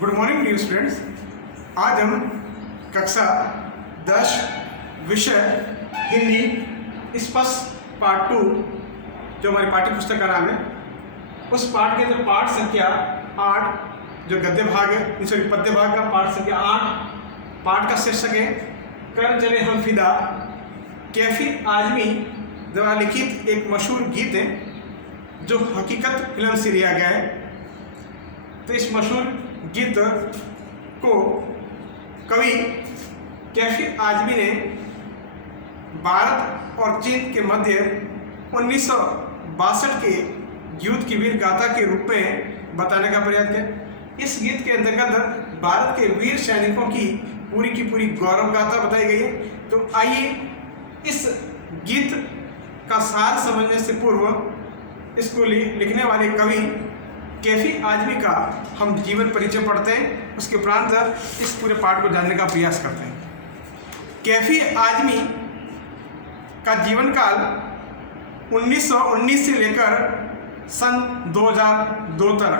Good morning dear students. आज हम कक्षा 10 विषय हिंदी स्पष्ट पार्ट 2 जो हमारी पाठ्य पुस्तक का नाम है, उस पाठ के अंदर पाठ संख्या 8 जो गद्य भाग है, सॉरी पद्य भाग का पाठ संख्या 8। पाठ का शीर्षक है कर चले हम फिदा। कैफी आजमी द्वारा लिखित एक मशहूर गीत है जो हकीकत फिल्म से लिया गया है। तो इस मशहूर गीत को कवि कैफी आजमी ने भारत और चीन के मध्य 1962 के युद्ध की वीर गाथा के रूप में बताने का प्रयास किया। इस गीत के अंतर्गत भारत के वीर सैनिकों की पूरी गौरव गाथा बताई गई है। तो आइए इस गीत का सार समझने से पूर्व इसको लिखने वाले कवि कैफी आजमी का हम जीवन परिचय पढ़ते हैं, उसके उपरांत इस पूरे पाठ को जानने का प्रयास करते हैं। कैफी आजमी का जीवन काल 1919 से लेकर सन 2002 तक।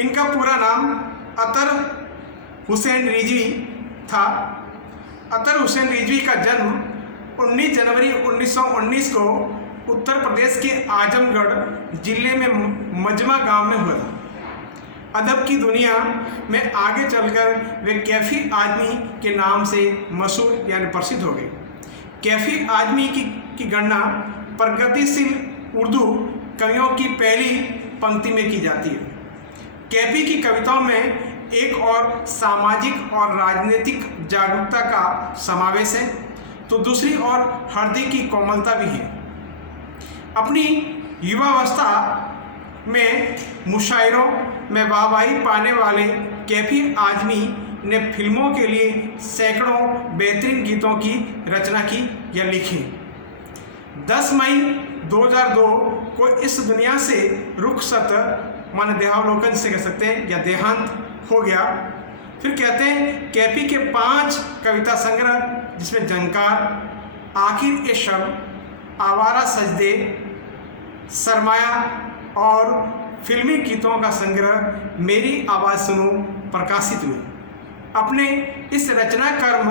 इनका पूरा नाम अतर हुसैन रिजवी था। अतर हुसैन रिजवी का जन्म 19 जनवरी 1919 को उत्तर प्रदेश के आजमगढ़ जिले में मजमा गांव में हुआ था। अदब की दुनिया में आगे चलकर वे कैफी आजमी के नाम से मशहूर यानी प्रसिद्ध हो गए। कैफी आजमी की गणना प्रगतिशील उर्दू कवियों की पहली पंक्ति में की जाती है। कैफी की कविताओं में एक और सामाजिक और राजनीतिक जागरूकता का समावेश है, तो दूसरी ओर हृदय की कोमलता भी है। अपनी युवावस्था में मुशायरों में वाहवाही पाने वाले कैफी आजमी ने फिल्मों के लिए सैकड़ों बेहतरीन गीतों की रचना की या लिखी। 10 मई 2002 को इस दुनिया से रुखसत मान देहावलोकन से कह सकते हैं या देहांत हो गया। फिर कहते हैं कैफी के 5 कविता संग्रह जिसमें जंकार, आखिर ए शब, आवारा सजदे, सरमाया और फिल्मी गीतों का संग्रह मेरी आवाज़ सुनो प्रकाशित हुए। अपने इस रचना कर्म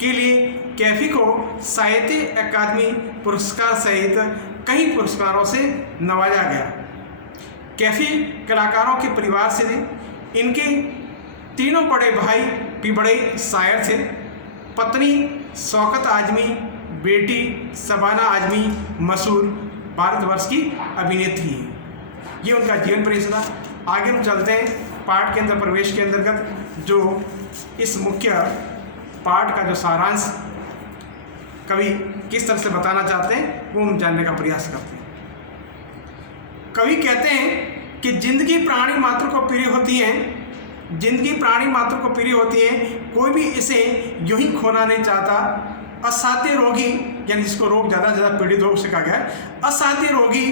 के लिए कैफी को साहित्य अकादमी पुरस्कार सहित कई पुरस्कारों से नवाजा गया। कैफी कलाकारों के परिवार से थे। इनके तीनों बड़े भाई भी बड़े शायर थे। पत्नी शौकत आजमी, बेटी शबाना आजमी मशहूर भारतवर्ष की अभिनेत्री है। ये उनका जीवन परिचय था। आगे हम चलते हैं पाठ के अंदर प्रवेश के अंतर्गत जो इस मुख्य पाठ का जो सारांश कवि किस तरह से बताना चाहते हैं वो हम जानने का प्रयास करते हैं। कवि कहते हैं कि जिंदगी प्राणी मात्र को प्रिय होती है, जिंदगी प्राणी मात्र को प्रिय होती है, कोई भी इसे यूं ही खोना नहीं चाहता। असाध्य रोगी यानी जिसको रोग ज़्यादा से ज़्यादा पीड़ित हो उसे कहा गया है, असाध्य रोगी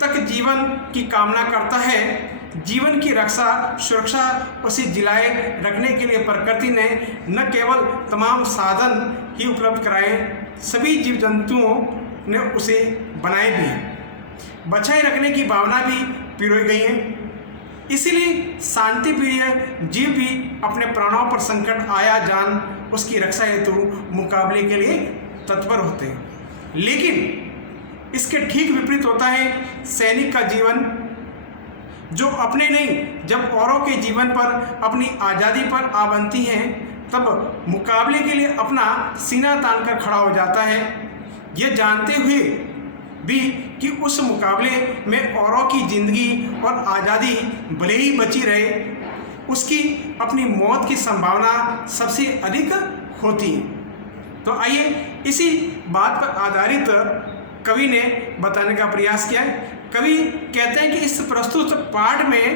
तक जीवन की कामना करता है। जीवन की रक्षा सुरक्षा उसे जिलाए रखने के लिए प्रकृति ने न केवल तमाम साधन ही उपलब्ध कराए, सभी जीव जंतुओं ने उसे बनाए भी हैं। बचाए रखने की भावना भी पिरोई गई है। इसीलिए शांति प्रिय जीव भी अपने प्राणों पर संकट आया जान उसकी रक्षा हेतु मुकाबले के लिए तत्पर होते हैं। लेकिन इसके ठीक विपरीत होता है सैनिक का जीवन, जो अपने नहीं जब औरों के जीवन पर अपनी आज़ादी पर आ बनती हैं तब मुकाबले के लिए अपना सीना तान कर खड़ा हो जाता है, ये जानते हुए भी कि उस मुकाबले में औरों की ज़िंदगी और आज़ादी भले ही बची रहे, उसकी अपनी मौत की संभावना सबसे अधिक होती है। तो आइए इसी बात पर आधारित कवि ने बताने का प्रयास किया है। कवि कहते हैं कि इस प्रस्तुत पाठ में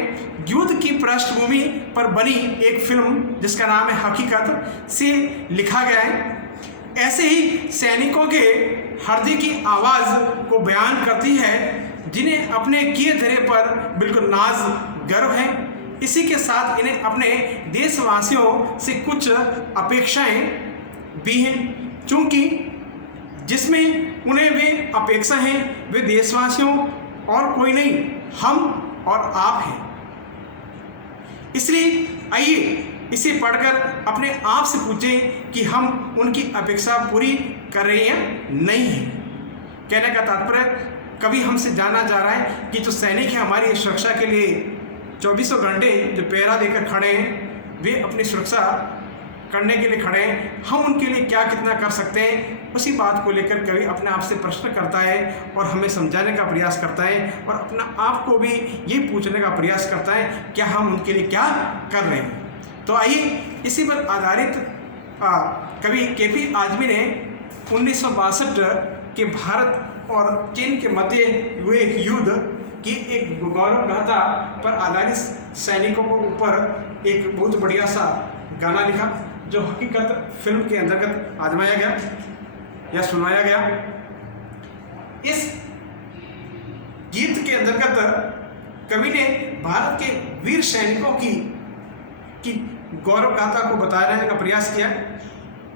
युद्ध की पृष्ठभूमि पर बनी एक फिल्म जिसका नाम है हकीकत से लिखा गया है। ऐसे ही सैनिकों के हृदय की आवाज़ को बयान करती है जिन्हें अपने किए धरे पर बिल्कुल नाज गर्व है। इसी के साथ इन्हें अपने देशवासियों से कुछ अपेक्षाएं भी हैं, चूँकि जिसमें उन्हें वे अपेक्षा हैं वे देशवासियों और कोई नहीं, हम और आप हैं। इसलिए आइए इसे पढ़कर अपने आप से पूछें कि हम उनकी अपेक्षा पूरी कर रहे हैं या नहीं है। कहने का तात्पर्य कभी हमसे जाना जा रहा है कि जो सैनिक हैं हमारी सुरक्षा के लिए 24 घंटे जो पहरा देकर खड़े हैं, वे अपनी सुरक्षा करने के लिए खड़े हैं, हम उनके लिए क्या कितना कर सकते हैं, उसी बात को लेकर कभी अपने आप से प्रश्न करता है और हमें समझाने का प्रयास करता है और अपना आप को भी ये पूछने का प्रयास करता है क्या हम उनके लिए क्या कर रहे हैं। तो आइए इसी पर आधारित कवि के.पी. आज़मी ने 1962 के भारत और चीन के मध्य हुए युद्ध की एक गौरव गाथा पर आधारित सैनिकों को ऊपर एक बहुत बढ़िया सा गाना लिखा, जो हकीकत फिल्म के अंतर्गत आजमाया गया या सुनाया गया। इस गीत के अंतर्गत कवि ने भारत के वीर सैनिकों की गौरव गाथा को बताने का प्रयास किया।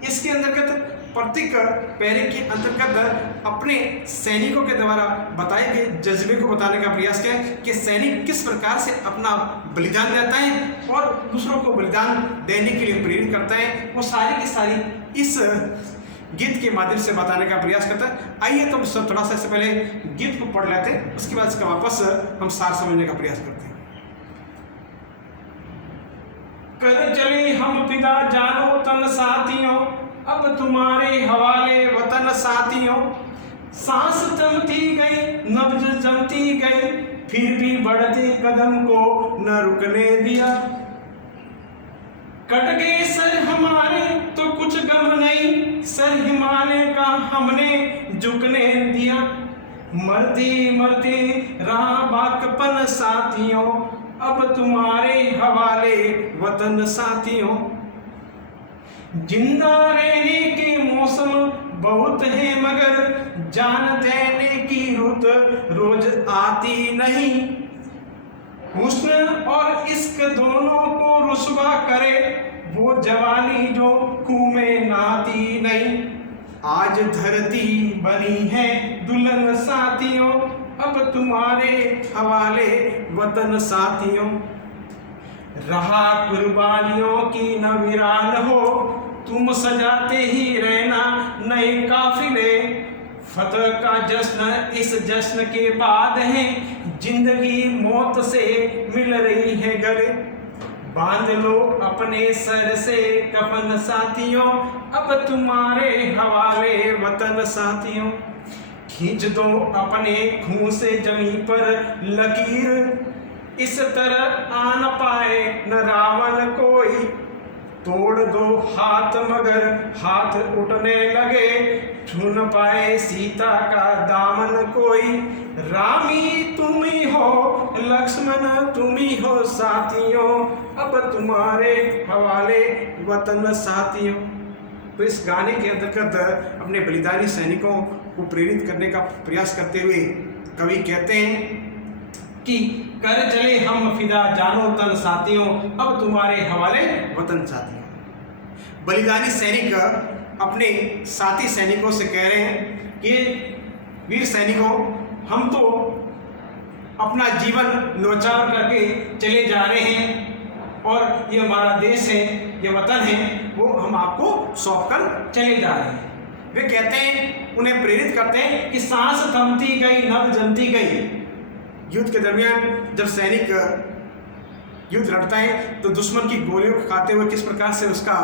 इसके अंतर्गत प्रत्येक पैरे के अंतर्गत अपने सैनिकों के द्वारा बताए गए जज्बे को बताने का प्रयास किया कि सैनिक किस प्रकार से अपना बलिदान देता है और दूसरों को बलिदान देने के लिए प्रेरित करता है। वो सारी की सारी इस गीत के माध्यम से बताने का प्रयास करता है। आइए तो थोड़ा सा इससे पहले गीत को पढ़ लेते हैं, उसके बाद इसका वापस हम सार समझने का प्रयास करते हैं। कर चले हम फिदा जानो तन साथियों, अब तुम्हारे हवाले वतन साथियों। सांस थमती गई, नब्ज जमती गई, फिर भी बढ़ते कदम को न रुकने दिया। कट गए सर हमारे तो कुछ गम नहीं, सर हिमालय का हमने झुकने दिया। मरते मरते रहा बाकपन साथियों, अब तुम्हारे हवाले वतन साथियों। जिंदा रहने के मौसम बहुत है मगर जान देने की रुत रोज आती नहीं। हुस्न और इश्क दोनों को रुस्वा करे वो जवानी जो खूह में नहाती नहीं। आज धरती बनी है दुल्हन साथियों, अब तुम्हारे हवाले वतन साथियों। रहा कुर्बानियों की न वीरान हो, तुम सजाते ही रहना नए काफिले। फतह का जश्न इस जश्न के बाद है, जिंदगी मौत से मिल रही है गले। बांध लो अपने सर से कफन साथियों, अब तुम्हारे हवाले वतन साथियों। खींच दो अपने खून से जमीन पर लकीर, इस तरह आ न पाए न रावण कोई। तोड़ दो हाथ मगर हाथ उठने लगे, छू न पाए सीता का दामन कोई। रामी तुम ही हो, लक्ष्मण तुम ही हो साथियों, अब तुम्हारे हवाले वतन साथियों। तो इस गाने के अंतर्गत अपने बलिदानी सैनिकों को प्रेरित करने का प्रयास करते हुए कवि कहते हैं कि कर चले हम फिदा जानो तन साथियों, अब तुम्हारे हवाले वतन साथियों। बलिदानी सैनिक अपने साथी सैनिकों से कह रहे हैं कि वीर सैनिकों, हम तो अपना जीवन न्यौछावर करके चले जा रहे हैं और ये हमारा देश है, ये वतन है, वो हम आपको सौंप कर चले जा रहे हैं। वे कहते हैं, उन्हें प्रेरित करते हैं कि सांस थमती गई, नब्ज जमती गई। युद्ध के दरमियान जब सैनिक युद्ध लड़ता है तो दुश्मन की गोलियों को खाते हुए किस प्रकार से उसका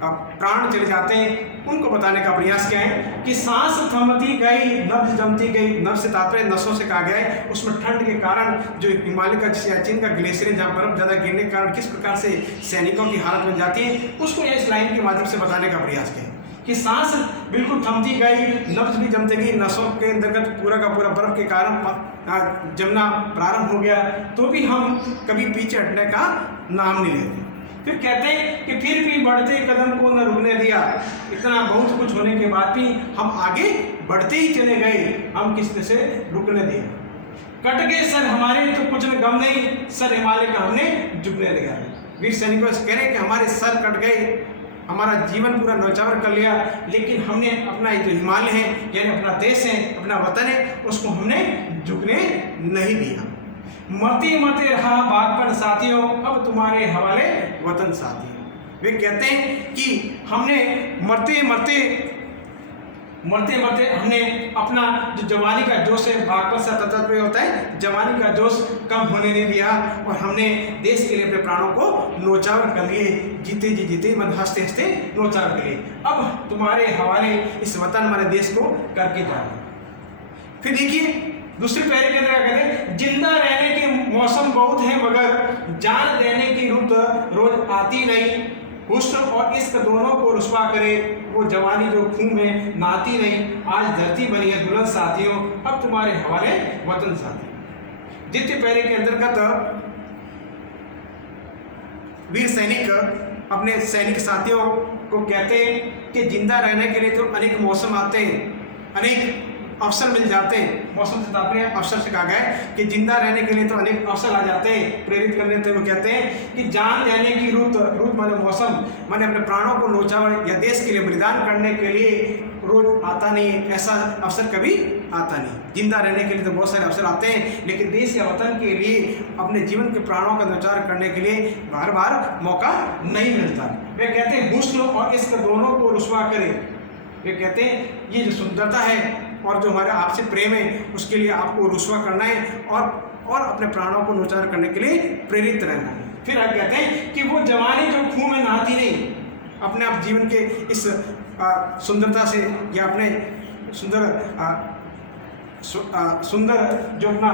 प्राण चले जाते हैं, उनको बताने का प्रयास किया है कि सांस थमती गई, नब्ज जमती गई। नब्ज से तात्पर्य नसों से कहा गया है। उसमें ठंड के कारण जो हिमालय का सियाचिन का ग्लेशियर जहाँ बर्फ ज़्यादा गिरने के कारण किस प्रकार से सैनिकों की हालत बन जाती है, उसको इस लाइन के माध्यम से बताने का प्रयास किया है कि सांस बिल्कुल थमती गई, नब्ज भी जमती गई। नसों के अंतर्गत पूरा का पूरा बर्फ के कारण जमना प्रारंभ हो गया, तो भी हम कभी पीछे हटने का नाम नहीं लेते। फिर कहते हैं कि फिर भी बढ़ते कदम को न रुकने दिया। इतना बहुत कुछ होने के बाद भी हम आगे बढ़ते ही चले गए, हम किसी से रुकने दिया। कट गए सर हमारे तो कुछ न गम नहीं, सर हिमालय का हमने झुकने दिया। वीर सैनिकों से कह रहे हैं कि हमारे सर कट गए, हमारा जीवन पूरा न्यौछावर कर लिया, लेकिन हमने अपना जो हिमालय है यानी अपना देश है, अपना वतन है, उसको हमने झुकने नहीं दिया। मरते मरते रहा बागपन साथियों, अब तुम्हारे हवाले वतन साथियों। वे कहते हैं कि हमने मरते मरते हमने अपना जो जवानी का जोश है, बागपन से तात्पर्य होता है जवानी का जोश, कम होने नहीं दिया और हमने देश के लिए अपने प्राणों को न्योछावर कर लिए, जीते जी जीते मन हंसते हंसते न्योछावर कर लिए। अब तुम्हारे हवाले इस वतन हमारे देश को करके जा रहे हैं। फिर देखिए दूसरे पैरे के अंदर क्या कहते हैं, जिंदा रहने के मौसम बहुत है मगर जान देने की रुत रोज आती नहीं, हुस्न और इश्क दोनों को रुस्वा करे वो जवानी जो खून में नहाती नहीं, आज धरती बनी है दुल्हन साथियों, अब तुम्हारे हवाले वतन साथियों। द्वितीय पैरे के अंतर्गत वीर सैनिक अपने सैनिक साथियों को कहते हैं कि जिंदा रहने के लिए तो अनेक मौसम आते हैं, अनेक अवसर मिल जाते हैं। मौसम से तात्पर्य अवसर से कहा गया है कि जिंदा रहने के लिए तो अनेक अवसर आ जाते हैं, प्रेरित करने देते वो कहते हैं कि जान देने की रुत माने मौसम, माने अपने प्राणों को न्योछावर या देश के लिए बलिदान करने के लिए रोज आता नहीं, ऐसा अवसर कभी आता नहीं। जिंदा रहने के लिए तो बहुत सारे अवसर आते हैं, लेकिन देश या वतन के लिए अपने जीवन के प्राणों का न्योछावर करने के लिए बार बार मौका नहीं मिलता। वे कहते हैं हुस्न और इश्क दोनों को रुस्वा करे। वे कहते हैं ये जो सुंदरता है और जो हमारा आपसे प्रेम है उसके लिए आपको रुस्वा करना है और अपने प्राणों को न्योछावर करने के लिए प्रेरित रहना है। फिर आप कहते हैं कि वो जवानी जो खून में नहाती नहीं, अपने आप जीवन के इस सुंदरता से या अपने सुंदर जो अपना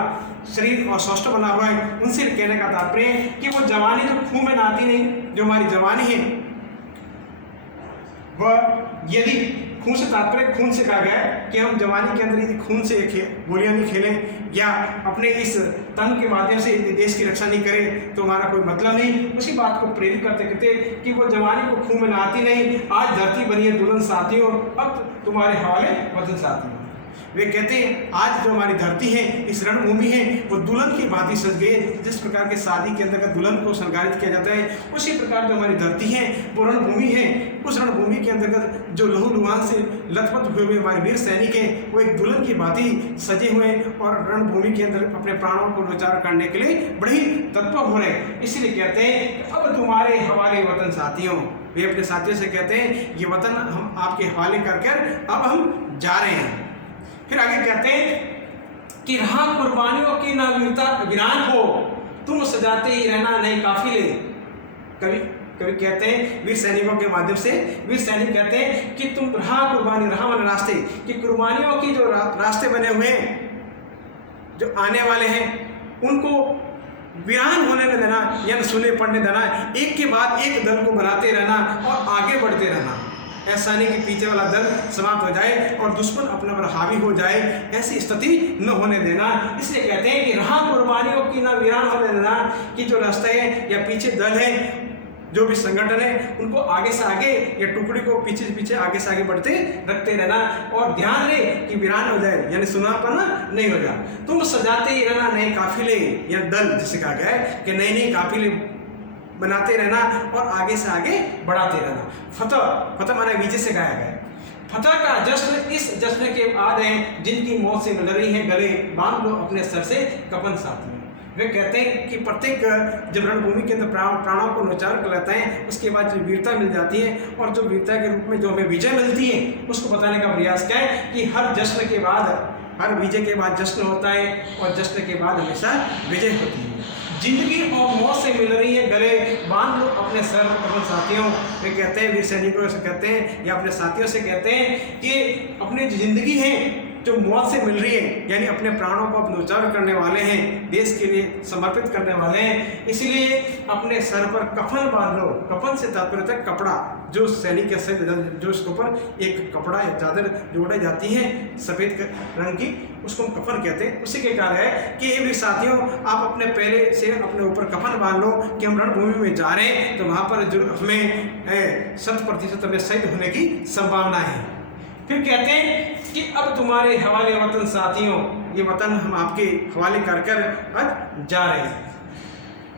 शरीर और स्वस्थ बना हुआ है उनसे कहने का तात्पर्य है कि वो जवानी जो खून में नहाती नहीं, जो हमारी जवानी है वह यदि खून से तात्पर्य खून से कहा गया है कि हम जवानी के अंदर यदि खून से गोलियां नहीं खेलें या अपने इस तन के माध्यम से देश की रक्षा नहीं करें तो हमारा कोई मतलब नहीं। उसी बात को प्रेरित करते कहते कि वो जवानी को खून में नहाती नहीं, आज धरती बनी है दुल्हन साथियों, अब तुम्हारे हवाले वतन साथियों। वे कहते हैं आज जो हमारी धरती है, इस रणभूमि है, वो दुल्हन की भांति सज गई। जिस प्रकार के शादी के अंतर्गत दुल्हन को श्रृंगारित किया जाता है, उसी प्रकार जो हमारी धरती है वो रणभूमि है। उस रणभूमि के अंतर्गत जो लहू लुहान से लथपथ हुए हुए हमारे वीर सैनिक हैं वो एक दुल्हन की भांति सजे हुए और रणभूमि के अंदर अपने प्राणों को न्योछावर करने के लिए बड़े ही तत्पर हो रहे हैं। इसलिए कहते हैं अब तुम्हारे हवाले वतन साथियों। वे अपने साथियों से कहते हैं ये वतन हम आपके हवाले कर अब हम जा रहे हैं। फिर आगे कहते हैं कि रहा कुर्बानियों की ना वीरता वीरान हो, तुम सजाते ही रहना नए काफिले। कभी कहते हैं वीर सैनिकों के माध्यम से वीर सैनिक कहते हैं कि तुम रहा कुर्बानी, रहा वाले रास्ते, कि कुर्बानियों की जो रास्ते बने हुए हैं जो आने वाले हैं उनको वीरान होने न देना या सुने पड़ने देना, एक के बाद एक दल को बनाते रहना और आगे बढ़ते रहना। ऐसा नहीं कि पीछे वाला दल समाप्त हो जाए और दुश्मन अपने पर हावी हो जाए, ऐसी स्थिति न होने देना। इसलिए कहते हैं कि रहा कुर्बानियों की ना वीरान होने देना, कि जो रास्ते हैं या पीछे दल है, जो भी संगठन है, उनको आगे से आगे या टुकड़ी को पीछे से पीछे आगे से आगे बढ़ते रखते रहना और ध्यान रहे कि वीरान हो जाए यानी सुनापना नहीं हो जाए। तुम सजाते ही रहना नए काफिले या दल, जिसे कहा गया है कि नए नए काफिले बनाते रहना और आगे से आगे बढ़ाते रहना। फतह माने विजय से गाया गया। फतह का जश्न इस जश्न के बाद है जिनकी मौत से मिल रही है गले, बांध लो अपने सर से कफन साथ में। वे कहते हैं कि प्रत्येक जब रणभूमि के अंदर प्राणों को न्योछावर कर लेते हैं उसके बाद जो वीरता मिल जाती है और जो वीरता के रूप में जो हमें विजय मिलती है उसको बताने का प्रयास क्या है कि हर जश्न के बाद, हर विजय के बाद जश्न होता है और जश्न के बाद हमेशा विजय होती है। जिंदगी और मौत से मिल रही है गले, बांध लो अपने सर अपने साथियों। वे कहते हैं वीर सैनिकों से कहते हैं या अपने साथियों से कहते हैं कि अपनी जो जिंदगी है जो मौत से मिल रही है यानी अपने प्राणों को न्योछावर करने वाले हैं, देश के लिए समर्पित करने वाले हैं, इसलिए अपने सर पर कफन बांध लो। कफन से तात्पर्य है कपड़ा, जो सैनिक के सर जो उसके ऊपर एक कपड़ा या चादर जोड़ी जाती है सफ़ेद रंग की, उसको हम कफन कहते हैं। उसी के कारण है कि ये भी साथियों आप अपने पहले से अपने ऊपर कफन बांध लो कि हम रणभूमि में जा रहे हैं तो वहाँ पर जो हमें 100% हमें शहीद होने की संभावना है। फिर कहते हैं कि अब तुम्हारे हवाले वतन साथियों, ये वतन हम आपके हवाले कर अब जा रहे हैं।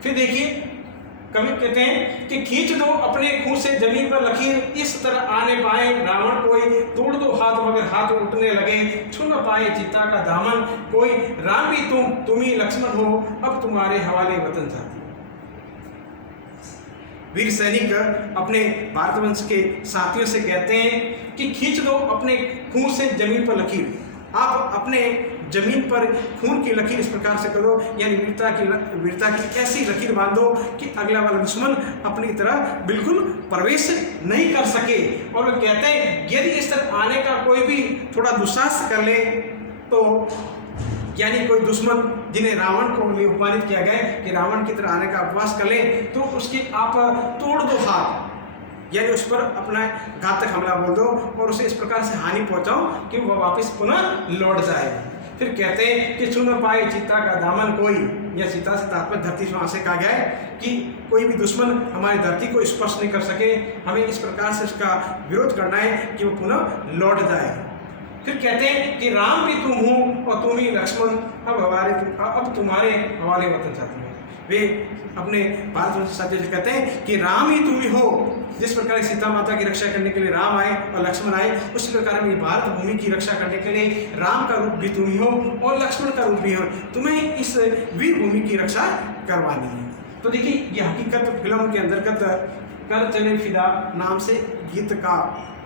फिर देखिए कवि कहते हैं कि खींच दो अपने खून से जमीन पर लकीर, इस तरह आने पाए रावण कोई, तोड़ दो हाथ मगर हाथ उठने लगे, छू न पाए चिता का दामन कोई, राम भी तुम ही लक्ष्मण हो, अब तुम्हारे हवाले वतन साथी। वीर सैनिक अपने भारतवंश के साथियों से कहते हैं कि खींच दो अपने खून से जमीन पर लकीर, आप अपने जमीन पर खून की लकीर इस प्रकार से करो, यानी वीरता की ऐसी लकीर बांधो कि अगला वाला दुश्मन अपनी तरह बिल्कुल प्रवेश नहीं कर सके। और वो कहते हैं यदि इस तरह आने का कोई भी थोड़ा दुस्साहस कर ले तो, यानी कोई दुश्मन जिन्हें रावण को लिए उपमानित किया गया कि रावण की तरह आने का उपवास कर ले, तो उसकी आप तोड़ दो हाथ, यानी उस पर अपना घातक हमला बोल दो और उसे इस प्रकार से हानि पहुंचाओ कि वह वापस पुनः लौट जाए। फिर कहते हैं कि छू न पाए चिता का दामन कोई, या चिता से तात्पर्य धरती से वहाँ से कहा गया है कि कोई भी दुश्मन हमारी धरती को स्पर्श नहीं कर सके, हमें इस प्रकार से उसका विरोध करना है कि वो पुनः लौट जाए। फिर कहते हैं कि राम भी तुम हो और तुम ही लक्ष्मण, अब तुम्हारे हवाले वतन साथी हैं। वे अपने भारतवंशी साथियों से कहते हैं कि राम ही तुम ही हो, जिस प्रकार सीता माता की रक्षा करने के लिए राम आए और लक्ष्मण आए, उसी प्रकार में भारत भूमि की रक्षा करने के लिए राम का रूप भी तुम ही हो और लक्ष्मण का रूप भी हो, तुम्हें इस वीर भूमि की रक्षा करवानी है। तो देखिए ये हकीकत फिल्म के अंतर्गत कर चले फिदा नाम से गीत का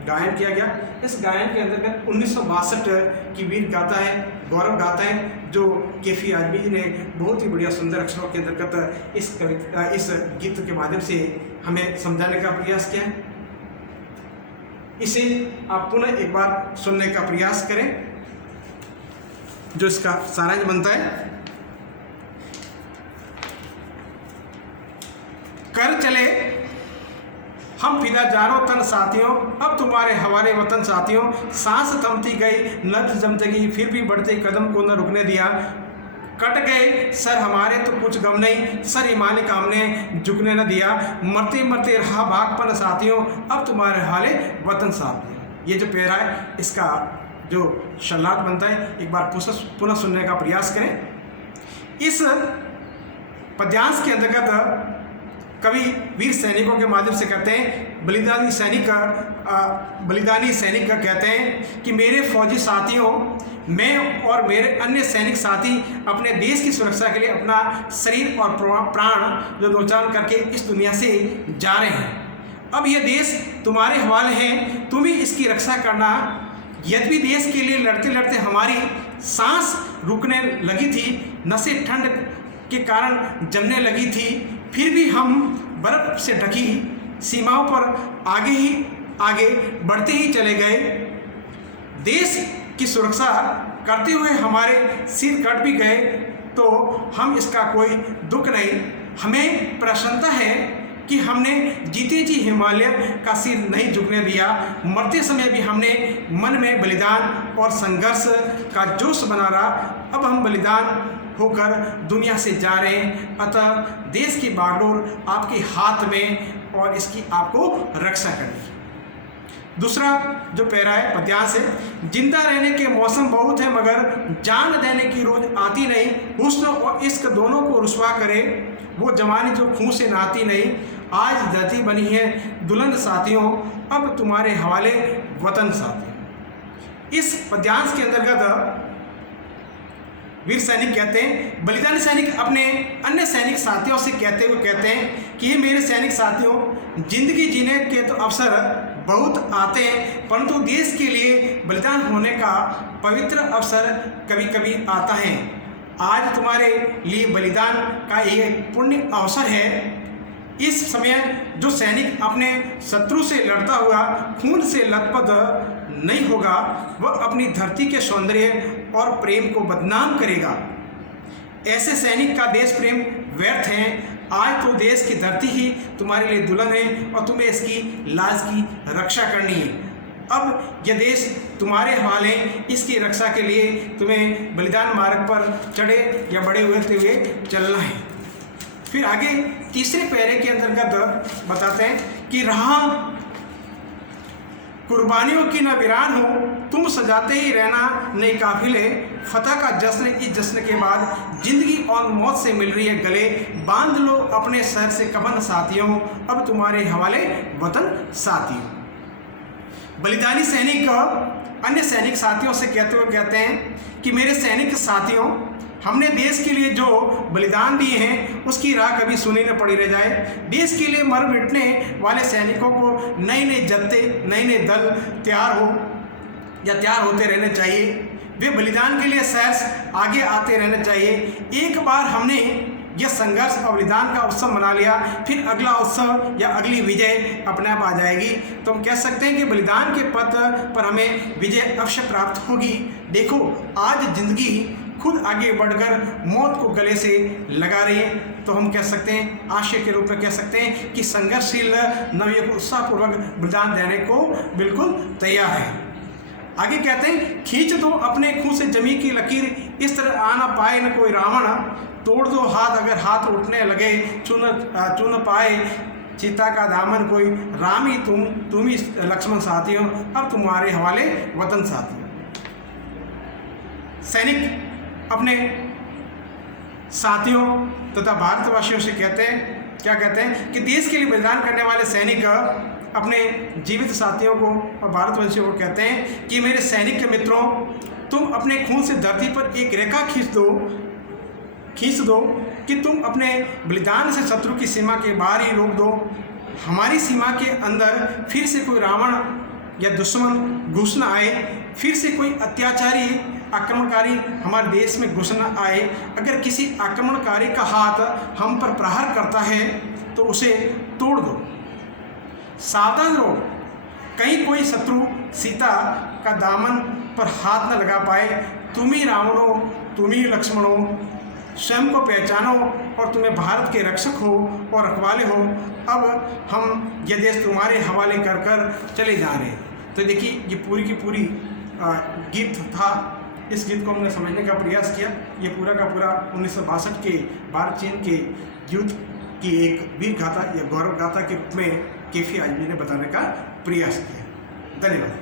गायन किया गया। इस गायन के अंतर्गत 1962 की वीर गाथा है, गौरव गाथा है, जो केफी आजमी जी ने बहुत ही बढ़िया सुंदर अक्षरों के अंतर्गत इस गीत के माध्यम से हमें समझाने का प्रयास किया है। इसे आप पुनः एक बार सुनने का प्रयास करें, जो इसका सारांश बनता है। कर चले हम फिदा जानो तन साथियों, अब तुम्हारे हवाले वतन साथियों, सांस थमती गई नब्ज जमती गई, फिर भी बढ़ते कदम को न रुकने दिया, कट गए सर हमारे तो कुछ गम नहीं, सर ईमान का हमने झुकने न दिया, मरते मरते रहा भागपन साथियों, अब तुम्हारे हवाले वतन साथियों। ये जो पैरा है इसका जो शल्लात बनता है, एक बार पुनः सुनने का प्रयास करें। इस पद्यांश के अंतर्गत कवि वीर सैनिकों के माध्यम से कहते हैं, बलिदानी सैनिक का कहते हैं कि मेरे फौजी साथियों, मैं और मेरे अन्य सैनिक साथी अपने देश की सुरक्षा के लिए अपना शरीर और प्राण जो न्योछावर करके इस दुनिया से जा रहे हैं। अब यह देश तुम्हारे हवाले है, तुम ही इसकी रक्षा करना। यद्यपि देश के लिए लड़ते लड़ते हमारी सांस रुकने लगी थी, नसें ठंड के कारण जमने लगी थी, फिर भी हम बर्फ से ढकी सीमाओं पर आगे बढ़ते ही चले गए। देश की सुरक्षा करते हुए हमारे सिर कट भी गए तो हम इसका कोई दुख नहीं, हमें प्रसन्नता है कि हमने जीते जी हिमालय का सिर नहीं झुकने दिया। मरते समय भी हमने मन में बलिदान और संघर्ष का जोश बना रहा। अब हम बलिदान होकर दुनिया से जा रहे हैं, अतः देश की बागडोर आपके हाथ में और इसकी आपको रक्षा करनी है। दूसरा जो पैरा है पद्यांश है, जिंदा रहने के मौसम बहुत है मगर जान देने की रोज आती नहीं, हुस्न और इश्क दोनों को रुसवा करे वो जवानी जो खून से नहाती नहीं, आज धरती बनी है दुल्हन साथियों, अब तुम्हारे हवाले वतन साथियों। इस पद्यांश के अंतर्गत वीर सैनिक कहते हैं, बलिदानी सैनिक अपने अन्य सैनिक साथियों से कहते हुए कहते हैं कि ये मेरे सैनिक साथियों, जिंदगी जीने के तो अवसर बहुत आते हैं, परंतु देश के लिए बलिदान होने का पवित्र अवसर कभी कभी आता है। आज तुम्हारे लिए बलिदान का एक पुण्य अवसर है। इस समय जो सैनिक अपने शत्रु से लड़ता हुआ खून से लथपथ नहीं होगा, वह अपनी धरती के सौंदर्य और प्रेम को बदनाम करेगा। ऐसे सैनिक का देश प्रेम व्यर्थ है। आज तो देश की धरती ही तुम्हारे लिए दुल्हन है और तुम्हें इसकी लाज की रक्षा करनी है। अब यह देश तुम्हारे हवाले, इसकी रक्षा के लिए तुम्हें बलिदान मार्ग पर चढ़े या बड़े हुए चलना है। फिर आगे तीसरे पैरे के अंतर्गत बताते हैं कि रहा कुर्बानियों की न वीरान हो, तुम सजाते ही रहना नए काफिले, फतह का जश्न। इस जश्न के बाद जिंदगी और मौत से मिल रही है गले, बांध लो अपने सर से कफन साथियों, अब तुम्हारे हवाले वतन साथियों। बलिदानी सैनिक अन्य सैनिक साथियों से कहते हुए कहते हैं कि मेरे सैनिक साथियों, हमने देश के लिए जो बलिदान दिए हैं उसकी राह कभी सुनी न पड़ी रह जाए। देश के लिए मर मिटने वाले सैनिकों को नए नए जत्थे, नए नए दल तैयार होते रहने चाहिए। वे बलिदान के लिए सैर आगे आते रहने चाहिए। एक बार हमने यह संघर्ष और बलिदान का उत्सव मना लिया, फिर अगला उत्सव या अगली विजय अपने आप आ जाएगी। तो हम कह सकते हैं कि बलिदान के पथ पर हमें विजय अवश्य प्राप्त होगी। देखो, आज जिंदगी खुद आगे बढ़कर मौत को गले से लगा रही है। तो हम कह सकते हैं, आशय के रूप में कह सकते हैं कि संघर्षशील नवयुवक उत्साहपूर्वक बलिदान देने को बिल्कुल तैयार है। आगे कहते हैं, खींच दो अपने खून से जमी की लकीर, इस तरह आ ना पाए न कोई रावण, तोड़ दो हाथ अगर हाथ उठने लगे, चुन पाए चिता का दामन कोई, राम ही तुम ही लक्ष्मण साथियों, अब तुम्हारे हवाले वतन साथियों। सैनिक अपने साथियों तथा भारतवासियों से कहते हैं, क्या कहते हैं कि देश के लिए बलिदान करने वाले सैनिक अपने जीवित साथियों को और भारतवंशियों को कहते हैं कि मेरे सैनिक के मित्रों, तुम अपने खून से धरती पर एक रेखा खींच दो कि तुम अपने बलिदान से शत्रु की सीमा के बाहर ही रोक दो। हमारी सीमा के अंदर फिर से कोई रावण या दुश्मन घुस न आए, फिर से कोई अत्याचारी आक्रमणकारी हमारे देश में घुस न आए। अगर किसी आक्रमणकारी का हाथ हम पर प्रहार करता है तो उसे तोड़ दो। सावधान रहो, कहीं कोई शत्रु सीता का दामन पर हाथ न लगा पाए। तुम ही रावणों, तुम ही लक्ष्मणों, स्वयं को पहचानो और तुम्हें भारत के रक्षक हो और रखवाले हो। अब हम यह देश तुम्हारे हवाले कर कर चले जा रहे हैं। तो देखिए, ये पूरी की पूरी गीत था। इस गीत को हमने समझने का प्रयास किया। ये पूरा का पूरा 1962 के भारत चीन के युद्ध की एक वीर गाथा या गौरव गाथा के रूप में केफी आजमी ने बताने का प्रयास किया। धन्यवाद।